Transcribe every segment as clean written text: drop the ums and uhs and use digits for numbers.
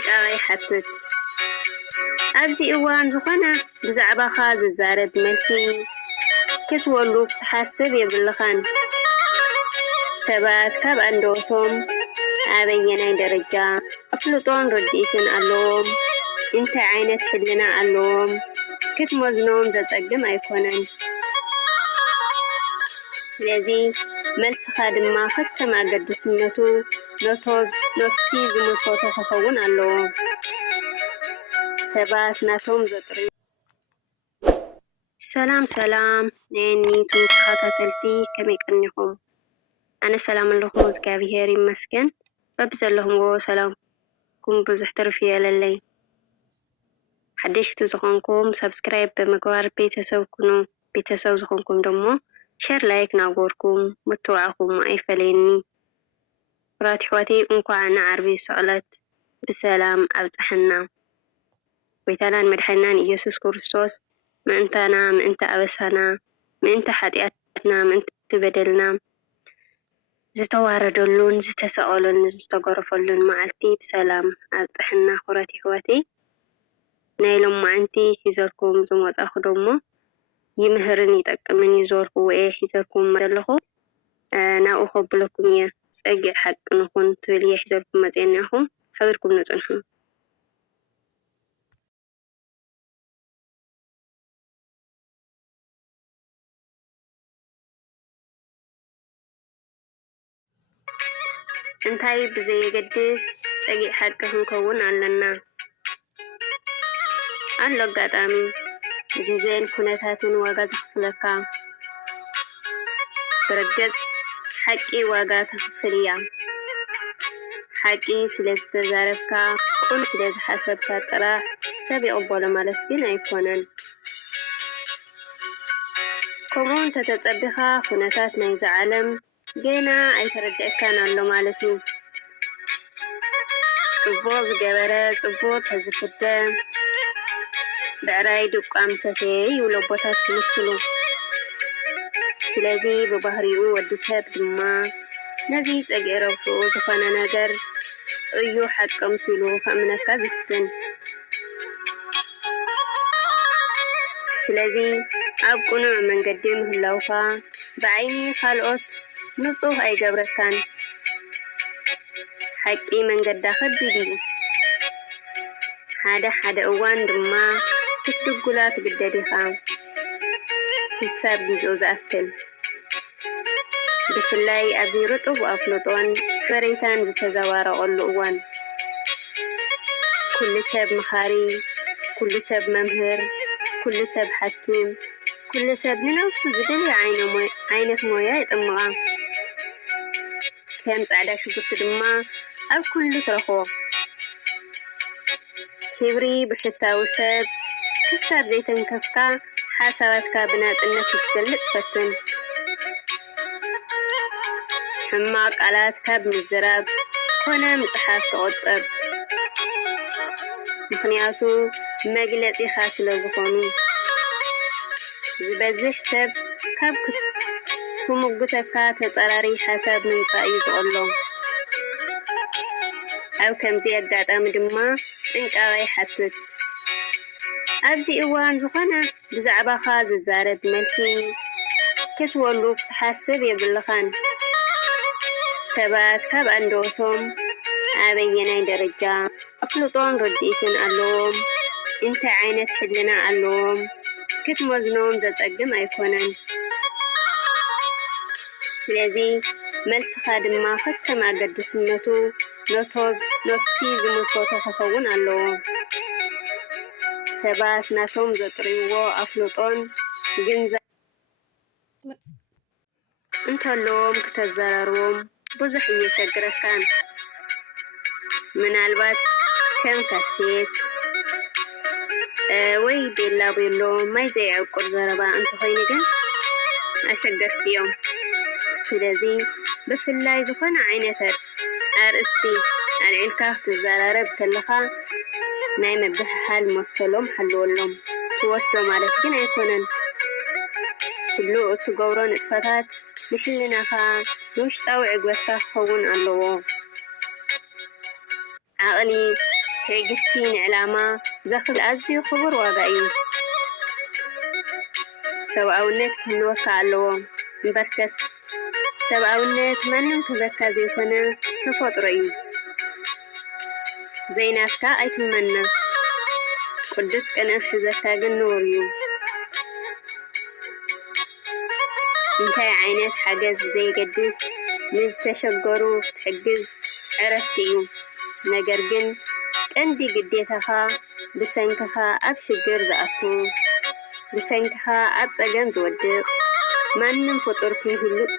ጥንቃቄ ይሓትት። ኣብዚ እዋን ዝኾነ ብዛዕባኻ ዝዛረብ መልሲ ክትወሉ ክትሓስብ የብልኻን። ሰባት ካብ ኣንደበቶም ኣበየናይ ደረጃ ኣፍልጦን ርድኢትን ኣለዎም፣ እንታይ ዓይነት ሕሊና ኣለዎም ክትመዝኖም ዘጸግም ኣይኮነን። ስለዚ መልስኻ ድማ ከተም ኣገድስነቱ ነቲ ዝምልከቶ ክኸውን ኣለዎ። ሰባት ናቶም ዘጥርዩ ሰላም ነኒቱ ተኸታተልቲ ከመይ ቀኒኹም? ኣነ ሰላም ኣለኹ እግዚአብሔር ይመስገን። በብዘለኹምዎ ሰላምኩም ብዙሕ ትርፊ የለለይ። ሓደሽቲ ዝኾንኩም ሰብስክራይብ ብምግባር ቤተሰብ ኩኑ፣ ቤተሰብ ዝኾንኩም ደሞ ሸር ላይክ ናጎርኩም ምትዋዕኹም ኣይፈለየኒ። ፍራት ሕዋቴ እንኳዕ ንዓርቢ ስቕለት ብሰላም ኣብፅሐና። ጎይታናን መድሓኒናን ኢየሱስ ክርስቶስ ምእንታና ምእንተ ኣበሳና ምእንተ ሓጢኣትና ምእንተ በደልና ዝተዋረደሉን ዝተሰቐሉን ዝተገረፈሉን መዓልቲ ብሰላም ኣብፅሕና። ፍራት ሕዋቴ ናይ ሎማዓንቲ ሒዘልኩም ዝመጻኹ ደሞ ይምህርን ይጠቅምን ይዘርክዎ እየ ሒዘልኩም ዘለኹ ናብኡ ከብለኩም እየ። ፀጊዕ ሓቂ ንኹን ትብል እየ ሒዘልኩም መፅአኒኹ ሓቢርኩም ንፅንሑ። እንታይ ብዘየገድስ ፀጊዕ ሓቂ ክንከውን ኣለና? ኣሎ ኣጋጣሚ ግዜን ኩነታትን ዋጋ ዘኽፍለካ ብረገጽ ሓቂ ዋጋ ተኽፍል እያ። ሓቂ ስለ ዝተዛረብካ ቁም ስለ ዝሓሰብካ ጥራሕ ሰብ ይቕበሎ ማለት ግን ኣይኮነን። ከምኡ እንተተጸቢኻ ኩነታት ናይዚ ዓለም ገና ኣይተረድአካን ኣሎ ማለት እዩ። ጽቡቕ ዝገበረ ጽቡቕ ተዝፍደ ብዕራይ ድቋም ሰተየ ይብሎ ቦታት ክምስሉ። ስለዚ ብባህሪኡ ወዲ ሰብ ድማ ነዚ ፀጊዕ ረብሕኡ ዝኾነ ነገር እዩ ሓቂ መሲሉ ከእምነካ ዝፍትን። ስለዚ ኣብ ቁኑዕ መንገዲ ምህላውካ ብዓይኒ ካልኦት ንጹህ ኣይገብረካን። ሓቂ መንገዳ ከቢድ እዩ። ሓደ እዋን ድማ ክትድጉላ ትግደድ ኢኻ ክሳብ ግዚኡ ዝኣክል። ብፍላይ ኣብዚ ርጡብ ኣፍልጦን በሬታን ዝተዘዋረቐሉ እዋን ኩሉ ሰብ መኻሪ፣ ኩሉ ሰብ መምህር፣ ኩሉ ሰብ ሓኪም፣ ኩሉ ሰብ ንነፍሱ ዝደልዮ ዓይነት ሞያ ይጥምቓ። ከም ጻዕዳ ሽጉርቲ ድማ ኣብ ኩሉ ትረኽቦ። ክብሪ ብሕታዊ ሰብ ክሳብ ዘይተንከፍካ ሓሳባትካ ብናጽነት ዝገልጽ ፈትን። ሕማቕ ቃላት ካብ ምዝራብ ኮነ ምጽሓፍ ተቖጠብ። ምኽንያቱ መግለጺኻ ስለ ዝኾኑ። ዝበዝሕ ሰብ ካብ ክምጉተካ ተጸራሪ ሓሳብ ምምጻእ እዩ ዝቕሎ። ኣብ ከምዚ ኣጋጣሚ ድማ ጥንቃቐ ይሓትት። ኣብዚ እዋን ዝኾነ ብዛዕባኻ ዝዛረብ መልሲ ክትወሉ ክትሓስብ የብልኻን። ሰባት ካብ ኣንደበቶም ኣበየናይ ደረጃ ኣፍልጦን ርድኢትን ኣለዎም፣ እንታይ ዓይነት ሕሊና ኣለዎም ክትመዝኖም ዘጸግም ኣይኮነን። ስለዚ መልስኻ ድማ ከተም ኣገድስነቱ ነቲ ዝምልከቶ ክኸውን ኣለዎ። ሰባት ናቶም ዘጥርይዎ ኣፍልጦን ግንዛቤ እንተለዎም ክተዘራርቦም ብዙሕ እየቸግረካን። ምናልባት ከም ካሴት ወይ ቤላ ቤሎ ማይ ዘይዕቁር ዘረባ እንተኾይኑ ግን ኣሸገርቲ እዮም። ስለዚ ብፍላይ ዝኾነ ዓይነት ኣርእስቲ ኣልዒልካ ክትዘራረብ ከለኻ ናይ ምብሕሓል መሰሎም ሓልወሎም ትወስዶ ማለት ግን ኣይኮነን። ኩሉ እትገብሮ ንጥፈታት ንሕልናኻ ንውሽጣዊ ዕግበትካ ክኸውን ኣለዎ። ዓቕሊ ትዕግስቲ ንዕላማ ዘኽል ኣዝዩ ክቡር ዋጋ እዩ። ሰብኣውነት ክንወካ ኣለዎ እምበርከስ ሰብኣውነት ማንም ክዘካ ዘይኮነ ተፈጥሮ እዩ። ዘይናትካ ኣይትመነ ቅዱስ ቅንዕ ሕዘካ ግን ንውር እዩ። እንታይ ዓይነት ሓገዝ ብዘይገድስ ንዝተሸገሩ ትሕግዝ ዕረፍቲ እዩ። ነገር ግን ቀንዲ ግዴታኻ ብሰንክኻ ኣብ ሽግር ዝኣቱ ብሰንክኻ ኣብ ፀገም ዝወድቕ ማንም ፍጡር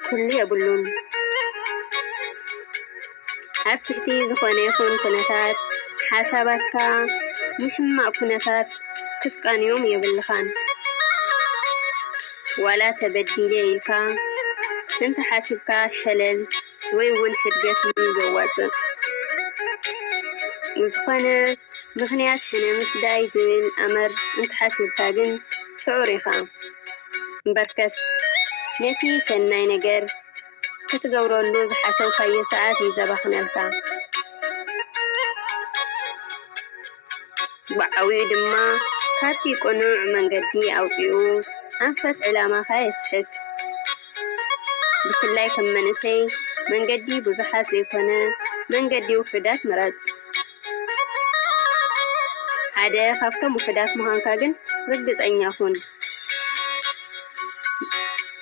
ኩሉ የብሉን። ኣብ ትሕቲ ዝኾነ ይኹን ኩነታት ሓሳባትካ ንሕማቕ ኩነታት ክትቃንዮም የብልኻን። ዋላ ተበዲለ ኢልካ እንተሓሲብካ ሸለል ወይ እውን ሕድገት እዩ ዘዋፅእ። ዝኾነ ምኽንያት ንምፍዳይ ዝብል ኣመር እንተሓሲብካ ግን ስዑር ኢኻ እምበርከስ ነቲ ሰናይ ነገር ክትገብረሉ ዝሓሰብካዮ ሰዓት እዩ ዘባኽነልካ። ብዓብዩ ድማ ካብቲ ቅኑዕ መንገዲ ኣውፂኡ ኣንፈት ዕላማኻ የስሕት። ብፍላይ ከም መንእሰይ መንገዲ ብዙሓት ዘይኮነ መንገዲ ውሕዳት ምረፅ። ሓደ ካብቶም ውሕዳት ምዃንካ ግን ርግፀኛ ኩን።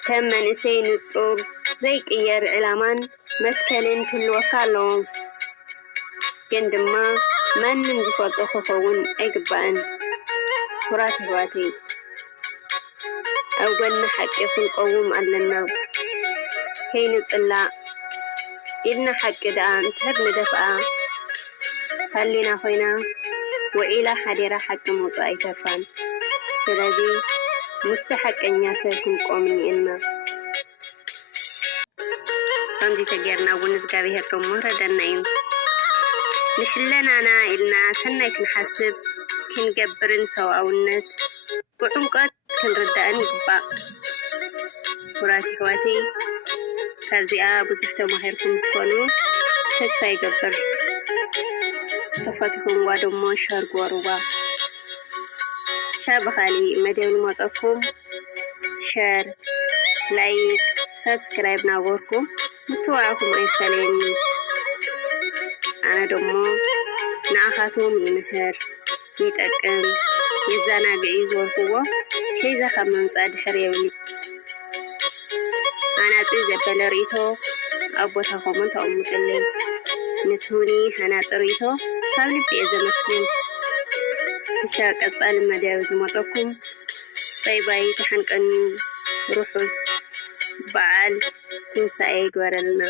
ከም መንእሰይ ንጹር ዘይቅየር ዕላማን መትከልን ክህልወካ ኣለዎ። ግን ድማ ማንም ዝፈልጦ ክኸውን ኣይግባእን። ኩራት ኣሕዋተይ ኣብ ጎኒ ሓቂ ክንቀውም ኣለና። ከይንጽላእ ኢልና ሓቂ ደኣ እንተር ንደፍኣ ሃሊና ኮይና ወዒላ ሓዴራ ሓቂ መውፃእ ኣይተርፋን። ስለዚ ምስቲ ሓቀኛ ሰብ ክንቆም እኒአና። ከምዚ ተጌርና እውን እግዚኣብሔር ደሞ ረደና እዩ። ንሕለናና ኢልና ሰናይ ክንሓስብ ክንገብርን ሰብኣውነት ብዕምቆት ክንርዳእን ይግባእ። ኩራት ኣሕዋተይ ካብዚኣ ብዙሕ ተማሂርኩም ትኮኑ ተስፋ ይገብር። ተፈቲኹምዋ ደሞ ሸር ግበሩዋ። ሻ ብኻሊእ መደብ ንመፀኩም ሸር ላይክ ሰብስክራይብ ናገርኩም ምትዋዕኩም ኣይፈለየኒ። ኣነ ደሞ ንኣኻቶም ይምህር ይጠቅም የዘናግዕ እዩ ዝበልክዎ ሒዛ ካብ ምምፃእ ድሕር የብሊ። ሃናፂ ዘበለ ርእይቶ ኣብ ቦታኹምን ተቐምጡለይ። ንትውኒ ሃናፂ ርእይቶ ካብ ልቢ እየ ዘመስግን። ክሻብ ቀጻሊ መደብ ዝመፀኩም ባይ ባይ። ተሓንቀኒ ርሑስ በዓል ትንሳኤ ይግበረልና።